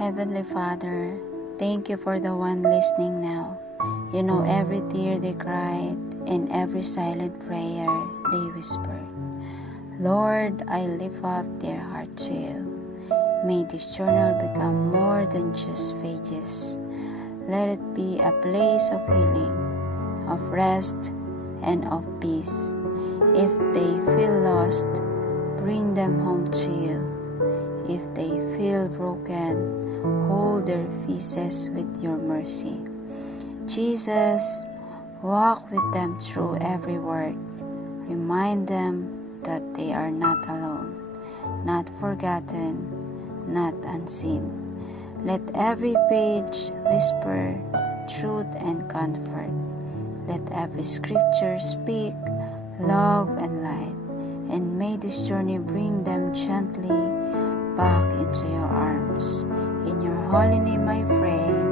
Heavenly Father, thank you for the one listening now. You know every tear they cried and every silent prayer they whispered. Lord, I lift up their heart to you. May this journal become more than just pages. Let it be a place of healing, of rest, and of peace. If they feel lost, bring them home to you. If they feel broken, hold their pieces with your mercy. Jesus, walk with them through every word. Remind them that they are not alone, not forgotten, not unseen. Let every page whisper truth and comfort. Let every scripture speak love and light. And may this journey bring them gently back into your arms. In your holy name I pray.